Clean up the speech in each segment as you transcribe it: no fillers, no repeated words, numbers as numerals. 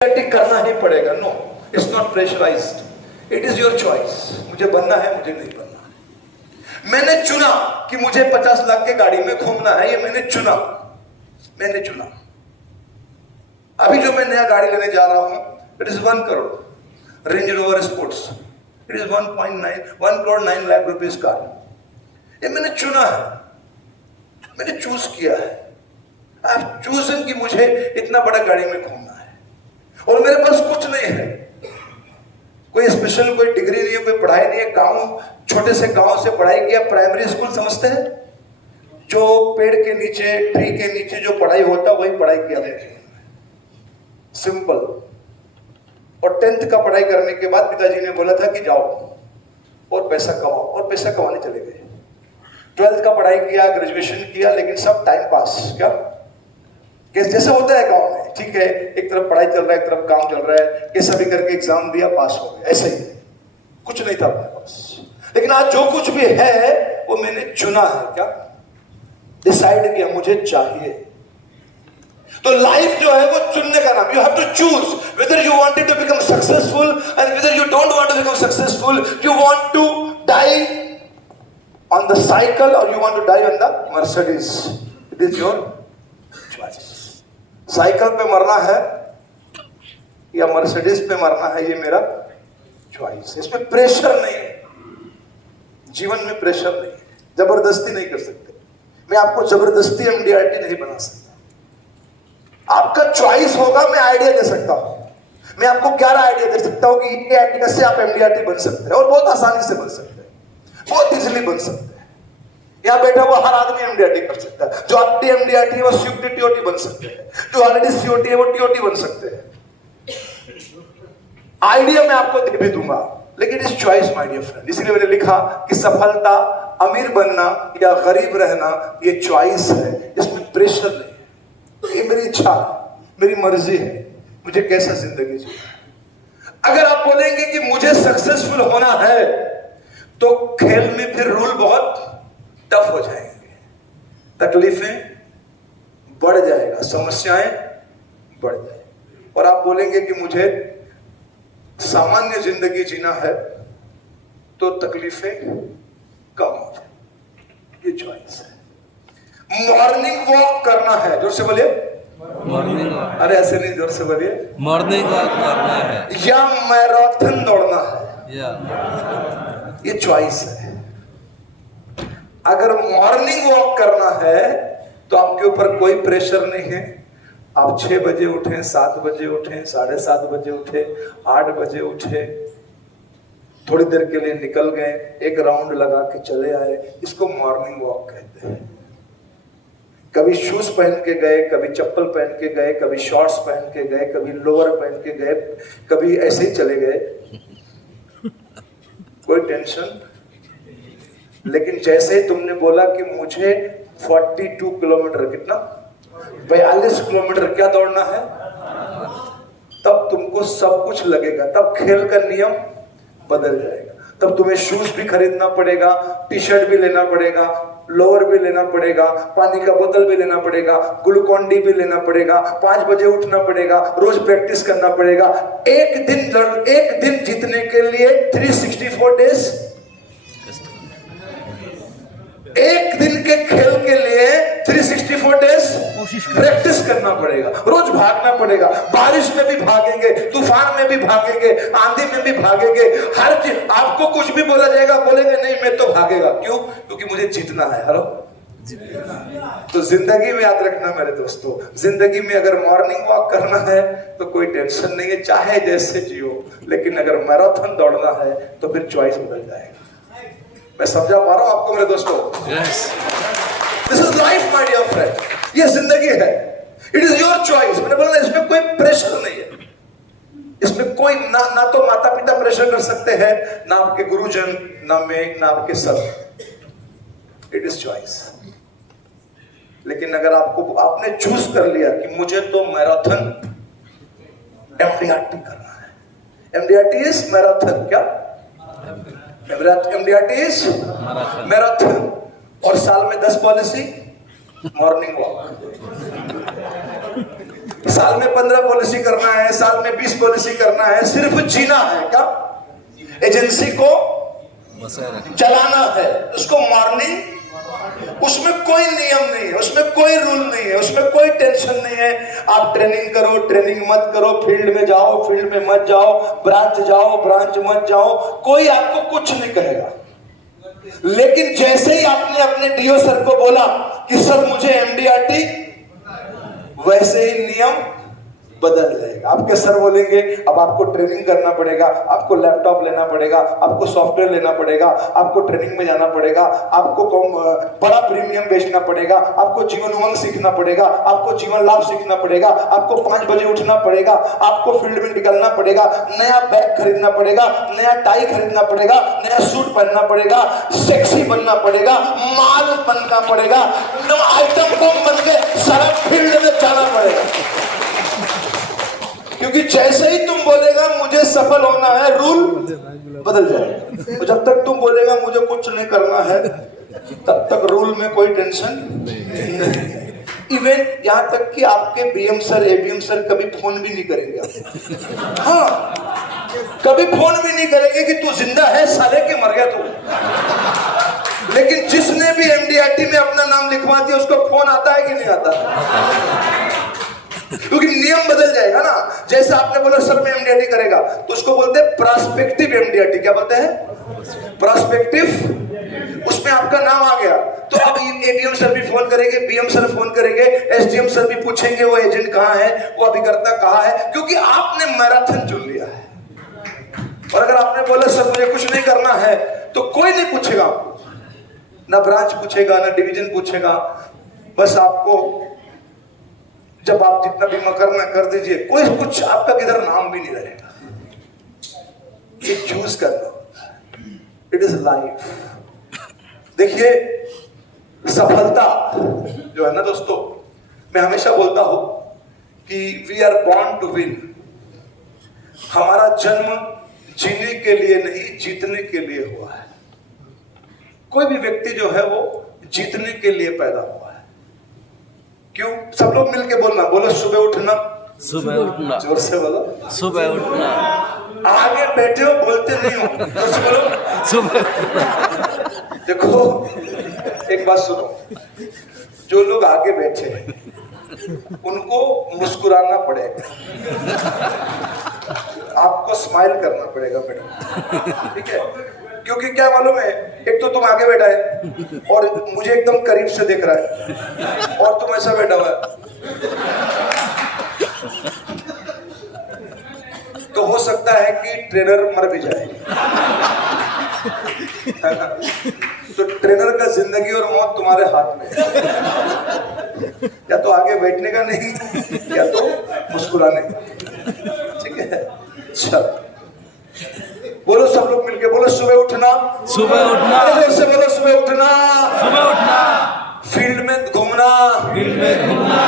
करना ही पड़ेगा। No, it's not pressurised, it is your choice. मुझे बनना है, मुझे नहीं बनना है। मैंने चुना कि मुझे 50 लाख के गाड़ी में घूमना है, ये मैंने चुना। अभी जो मैं नया गाड़ी लेने जा रहा हूं, it is 1 crore range rover sports. It is 1 crore 9 lakh rupees car. ये मैंने चुना है, मैंने चूज किया है। आई हैव चूजन कि मुझे इतना बड़ा गाड़ी में घूमना है, और मेरे पास कुछ नहीं है, कोई स्पेशल कोई डिग्री नहीं है, कोई पढ़ाई नहीं है। गांव, छोटे से गांव से पढ़ाई किया, प्राइमरी स्कूल समझते हैं, जो पेड़ के नीचे, ट्री के नीचे जो पढ़ाई होता वही पढ़ाई किया था, सिंपल। और 10th का पढ़ाई करने के बाद पिताजी ने बोला था कि जाओ और पैसा कमाओ, और पैसा कमाने चले गए। 12th का पढ़ाई किया, ग्रेजुएशन किया, लेकिन सब टाइम पास। क्या जैसे होता है गांव में, ठीक है, एक तरफ पढ़ाई चल रहा है, एक तरफ काम चल रहा है, कैसा भी करके एग्जाम दिया, पास हो गया, ऐसे ही। कुछ नहीं था अपने पास, लेकिन आज जो कुछ भी है वो मैंने चुना है। क्या डिसाइड किया, मुझे चाहिए। तो लाइफ जो है वो चुनने का नाम। You have to choose whether you wanted to become successful and whether you don't want to become successful. You want to die on the cycle और you want to die on the Mercedes. It is your choice. Cycle पे मरना है या Mercedes पे मरना है, ये मेरा चॉइस। इसमें प्रेशर नहीं है, जीवन में प्रेशर नहीं है, जबरदस्ती नहीं कर सकते। मैं आपको जबरदस्ती एमडीआरटी नहीं बना सकता। आपका चॉइस होगा, मैं आइडिया दे सकता हूं। मैं आपको 11 आइडिया दे सकता हूं कि ये आइडिया से आप एमडीआरटी बन सकते हैं, और बहुत आसानी से बन सकते हैं, बहुत इजीली बन सकते हैं। यहां बैठा हुआ हर आदमी एमडीआरटी कर सकता है। जो ऑलरेडी एमडीआरटी है वो स्विफ्ट टीओटी बन सकते हैं, जो ऑलरेडी सीओटी है वो टीओटी बन सकते हैं। आइडिया मैं आपको दे भी दूंगा, लेकिन इस चॉइस माय डियर फ्रेंड। इसलिए मैंने लिखा कि सफलता, अमीर बनना या गरीब रहना, ये चॉइस है, इसमें प्रेशर नहीं है। ये मेरी इच्छा है, मेरी मर्जी है, मुझे कैसा जिंदगी जीना। अगर आप बोलेंगे कि मुझे सक्सेसफुल होना है, तो खेल में फिर रूल बहुत टफ हो जाएंगे, तकलीफें बढ़ जाएगा, समस्याएं बढ़ जाएंगी। और आप बोलेंगे कि मुझे सामान्य जिंदगी जीना है, तो तकलीफें कम हो जाए। ये चॉइस है। मॉर्निंग वॉक करना है, जोर से बोलिए मॉर्निंग वॉक। अरे ऐसे नहीं, जोर से बोलिए। मॉर्निंग वॉक करना है या मैराथन दौड़ना है, या ये चॉइस है। अगर मॉर्निंग वॉक करना है तो आपके ऊपर कोई प्रेशर नहीं है। आप 6 बजे उठें, 7 बजे उठें, 7:30 बजे उठें, 8 बजे उठे, थोड़ी देर के लिए निकल गए, एक राउंड लगा के चले आए, इसको मॉर्निंग वॉक कहते हैं। कभी शूज पहन के गए, कभी चप्पल पहन के गए, कभी शॉर्ट्स पहन के गए, कभी लोअर पहन के गए, कभी ऐसे ही चले गए, कोई टेंशन। लेकिन जैसे ही तुमने बोला कि मुझे 42 किलोमीटर, कितना 42 किलोमीटर क्या दौड़ना है, तब तुमको सब कुछ लगेगा, तब खेल का नियम बदल जाएगा। तब तुम्हें शूज भी खरीदना पड़ेगा, टी शर्ट भी लेना पड़ेगा, लोअर भी लेना पड़ेगा, पानी का बोतल भी लेना पड़ेगा, ग्लूकॉन डी भी लेना पड़ेगा, 5 बजे उठना पड़ेगा, रोज प्रैक्टिस करना पड़ेगा। एक दिन जीतने के लिए 364 डेज, एक दिन के खेल के लिए 364 डेज प्रैक्टिस करना पड़ेगा, रोज भागना पड़ेगा। बारिश में भी भागेंगे, तूफान में भी भागेंगे, आंधी में भी भागेंगे, हर चीज। आपको कुछ भी बोला जाएगा, बोलेंगे नहीं मैं तो भागेगा। क्यों? क्योंकि मुझे जीतना है। हेलो, तो जिंदगी में याद रखना मेरे दोस्तों, जिंदगी में अगर मॉर्निंग वॉक करना है तो कोई टेंशन नहीं है, चाहे जैसे जियो। लेकिन अगर मैराथन दौड़ना है तो फिर चॉइस बदल जाएगा। मैं समझा पा रहा हूं आपको मेरे दोस्तों? This is life my dear friend, ये जिंदगी है। It is your choice. मैंने बोला इसमें कोई प्रेशर नहीं है, इसमें कोई ना तो माता पिता प्रेशर कर सकते हैं, ना आपके गुरुजन, ना मैं, ना आपके सर। It is choice. लेकिन अगर आपने चूज कर लिया कि मुझे तो मैराथन एमडीआरटी करना है, एमडीआरटी इज मैराथन। क्या एमडीआरटी इज मैराथन। और साल में 10 पॉलिसी मॉर्निंग वॉक, साल में 15 पॉलिसी करना है, साल में 20 पॉलिसी करना है, सिर्फ जीना है। क्या एजेंसी को चलाना है, उसको मॉर्निंग, उसमें कोई नियम नहीं है, उसमें कोई रूल नहीं है, उसमें कोई टेंशन नहीं है। आप ट्रेनिंग करो, ट्रेनिंग मत करो, फील्ड में जाओ, फील्ड में मत जाओ, ब्रांच जाओ, ब्रांच मत जाओ, कोई आपको कुछ नहीं कहेगा। लेकिन जैसे ही आपने अपने डीओ सर को बोला कि सर मुझे एमडीआरटी, वैसे ही नियम बदल जाएगा। आपके सर बोलेंगे अब आपको ट्रेनिंग करना पड़ेगा, आपको लैपटॉप लेना पड़ेगा, आपको सॉफ्टवेयर लेना पड़ेगा, आपको ट्रेनिंग में जाना पड़ेगा, आपको बड़ा प्रीमियम बेचना पड़ेगा, आपको जीवन उमंग सीखना पड़ेगा, आपको जीवन लाभ सीखना पड़ेगा, आपको 5 बजे उठना पड़ेगा, आपको फील्ड में निकलना पड़ेगा, नया बैग खरीदना पड़ेगा, नया टाई खरीदना पड़ेगा, नया सूट पहनना पड़ेगा, सेक्सी बनना पड़ेगा, माल बनना पड़ेगा, आइटम बम बन के सारा फील्ड में जाना पड़ेगा। क्योंकि जैसे ही तुम बोलेगा मुझे सफल होना है, रूल बदल जाएगा। तो जब तक तुम बोलेगा मुझे कुछ नहीं करना है, तब तक रूल में कोई टेंशन नहीं। इवन यहां तक कि आपके बीएम सर, एबीएम सर कभी फोन भी नहीं करेंगे। हाँ, कभी फोन भी नहीं करेंगे कि तू जिंदा है साले के मर गया तू। लेकिन जिसने भी एमडीआरटी में अपना नाम लिखवा दिया उसको फोन आता है कि नहीं आता? क्योंकि नियम बदल जाएगा ना। जैसे आपने बोला सर में एमडीआरटी करेगा, तो उसको बोलते हैं प्रॉस्पेक्टिव एमडीआरटी। क्या बोलते हैं? प्रॉस्पेक्टिव। उसमें आपका नाम आ गया तो अब एडीएम सर भी फोन करेंगे, बीएम सर फोन करेंगे, एसडीएम सर भी पूछेंगे वो एजेंट कहाँ है, वो अभिकर्ता कहाँ है, क्योंकि आपने मैराथन चुन लिया है। और अगर आपने बोला सर मुझे कुछ नहीं करना है, तो कोई नहीं पूछेगा आपको, ना ब्रांच पूछेगा, ना डिवीजन पूछेगा। बस आपको जब आप जितना बीमा करना कर दीजिए, कोई कुछ आपका किधर नाम भी नहीं रहेगा। ये चूज करना, इट इज लाइफ। देखिए सफलता जो है ना दोस्तों, मैं हमेशा बोलता हूं कि we are born to win. हमारा जन्म जीने के लिए नहीं, जीतने के लिए हुआ है। कोई भी व्यक्ति जो है वो जीतने के लिए पैदा हुआ है। क्यों? सब लोग मिलके बोलना, बोलो सुबह उठना। सुबह उठना। जोर से बोलो। सुबह उठना। आगे बैठे हो बोलते नहीं हो, जोर से बोलो। सुबह। देखो एक बात सुनो, जो लोग आगे बैठे हैं उनको मुस्कुराना पड़ेगा, आपको स्माइल करना पड़ेगा मैडम, ठीक है? क्योंकि क्या मालूम है, एक तो तुम आगे बैठा है और मुझे एकदम करीब से देख रहा है, और तुम ऐसा बैठा हुआ है, तो हो सकता है कि ट्रेनर मर भी जाए। तो ट्रेनर का जिंदगी और मौत तुम्हारे हाथ में है, या तो आगे बैठने का नहीं, या तो मुस्कुराने का, ठीक है? चल बोलो सब लोग मिलके बोलो, सुबह उठना। सुबह उठना। जोर से बोलो, सुबह उठना। सुबह उठना। फील्ड में घूमना। फील्ड में घूमना।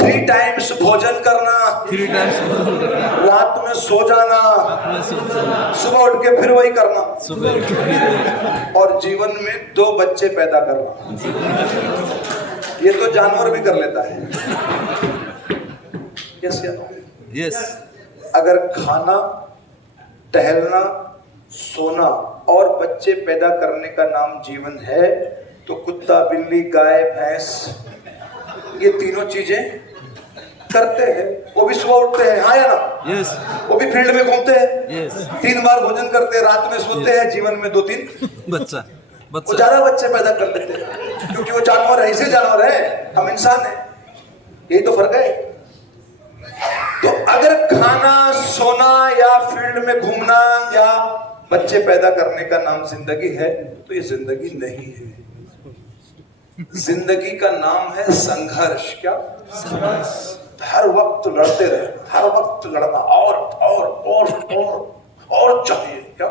3 टाइम्स भोजन करना। 3 टाइम्स भोजन करना। रात में सो जाना। सुबह उठ के फिर वही करना। सुबह उठ के और जीवन में 2 बच्चे पैदा करना। ये तो जानवर भी कर लेता है। यस या नो? यस। अगर खाना, टहलना, सोना और बच्चे पैदा करने का नाम जीवन है, तो कुत्ता, बिल्ली, गाय, भैंस, ये तीनों चीजें करते हैं। वो भी सुबह उठते हैं, हाँ या ना? यस। वो भी फील्ड में घूमते हैं, यस। 3 बार भोजन करते हैं, रात में सोते हैं, जीवन में 2-3 बच्चा वो ज्यादा बच्चे पैदा कर लेते हैं, क्योंकि वो जानवर ऐसे जानवर है, हम इंसान हैं, यही तो फर्क है। तो अगर खाना, सोना या फील्ड में घूमना या बच्चे पैदा करने का नाम जिंदगी है, तो ये जिंदगी नहीं है। जिंदगी का नाम है संघर्ष। क्या? संघर्ष। हर वक्त लड़ते रहना, हर वक्त लड़ना, और चाहिए। क्या?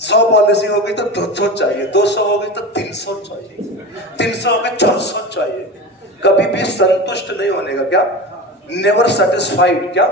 100 पॉलिसी हो गई तो 200 चाहिए, 200 हो गई तो 300 चाहिए, 300 हो गई 400 चाहिए। कभी भी संतुष्ट नहीं होने का। क्या? Never satisfied. क्या?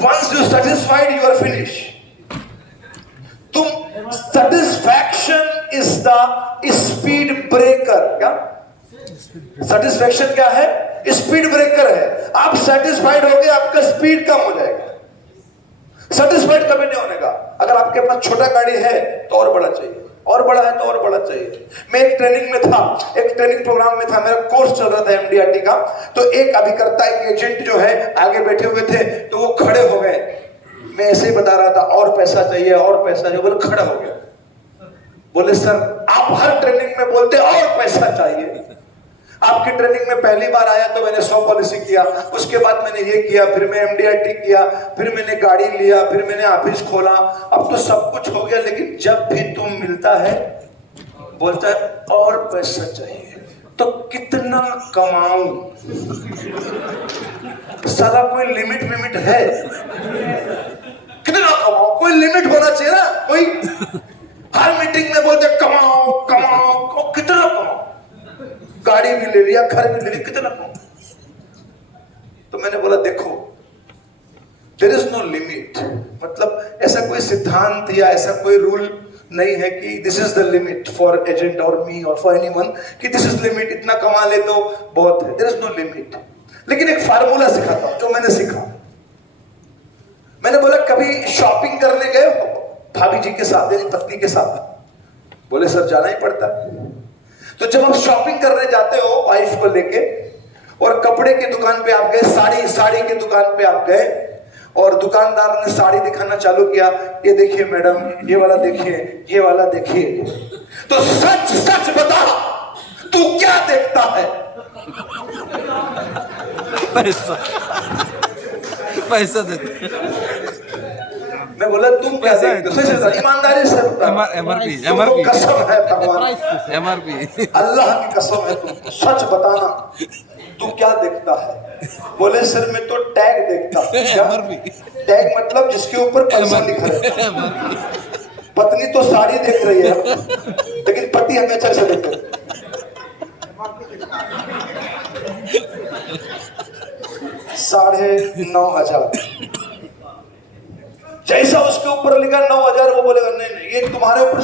Once you satisfied you are finish. तुम satisfaction is the speed breaker. क्या? सेटिस्फेक्शन क्या है? स्पीड ब्रेकर है। आप सेटिस्फाइड हो गए, आपका स्पीड कम हो जाएगा। सेटिस्फाइड कभी नहीं होने का। अगर आपके पास छोटा गाड़ी है तो और बड़ा चाहिए, और बड़ा है तो और बड़ा चाहिए। मैं एक ट्रेनिंग में था, एक ट्रेनिंग प्रोग्राम में था, मेरा कोर्स चल रहा था एमडीआरटी का। तो एक अभिकर्ता, एक एजेंट जो है आगे बैठे हुए थे, तो वो खड़े हो गए। मैं ऐसे ही बता रहा था और पैसा चाहिए, और पैसा चाहिए, बोले खड़ा हो गया। बोले सर आप हर ट्रेनिंग में बोलते और पैसा चाहिए। आपकी ट्रेनिंग में पहली बार आया तो मैंने 100 पॉलिसी किया, उसके बाद मैंने ये किया, फिर मैं एमडीआरटी किया, फिर मैंने गाड़ी लिया, फिर मैंने ऑफिस खोला, अब तो सब कुछ हो गया। लेकिन जब भी तुम मिलता है बोलता है और पैसा चाहिए। तो कितना कमाऊं? साला कोई लिमिट है? कितना कमाऊं? कोई लिमिट होना चाहिए ना। कोई हर मीटिंग में बोलते कमाओ कमाओ, कितना कमाओ? गाड़ी भी ले लिया, घर भी ले लिया, कितना कमाओ? तो मैंने बोला देखो, देयर इज नो लिमिट। मतलब ऐसा कोई सिद्धांत या ऐसा कोई रूल नहीं है कि this is the limit for agent और मी और फॉर एनीवन, कि दिस इज लिमिट, इतना कमा ले तो बहुत है। There is no limit. लेकिन एक फार्मूला सिखाता हूं जो मैंने सीखा। मैंने बोला कभी शॉपिंग करने गए भाभी जी के साथ, यानी पत्नी के साथ? बोले सर जाना ही पड़ता है। तो जब आप शॉपिंग करने जाते हो वाइफ को लेके, और कपड़े की दुकान पे आप गए, साड़ी की दुकान पे आप गए, और दुकानदार ने साड़ी दिखाना चालू किया, ये देखिए मैडम, ये वाला देखिए, ये वाला देखिए। तो सच सच बता, तू क्या देखता है? पैसा देते। मैं बोला तुम क्या देखते हो? ईमानदारी से एमआरपी कसम है भगवान, एमआरपी अल्लाह की कसम है, तुम सच बताना तू क्या देखता है? बोले सर मैं तो टैग देखता हूं। एमआरपी टैग मतलब जिसके ऊपर पैसा लिखा रहता है। पत्नी तो साड़ी देख रही है, लेकिन पति हमेशा से देख रहे। 9,500 जैसा उसके ऊपर लिखा 9,000, वो बोलेगा नहीं नहीं ये तुम्हारे ऊपर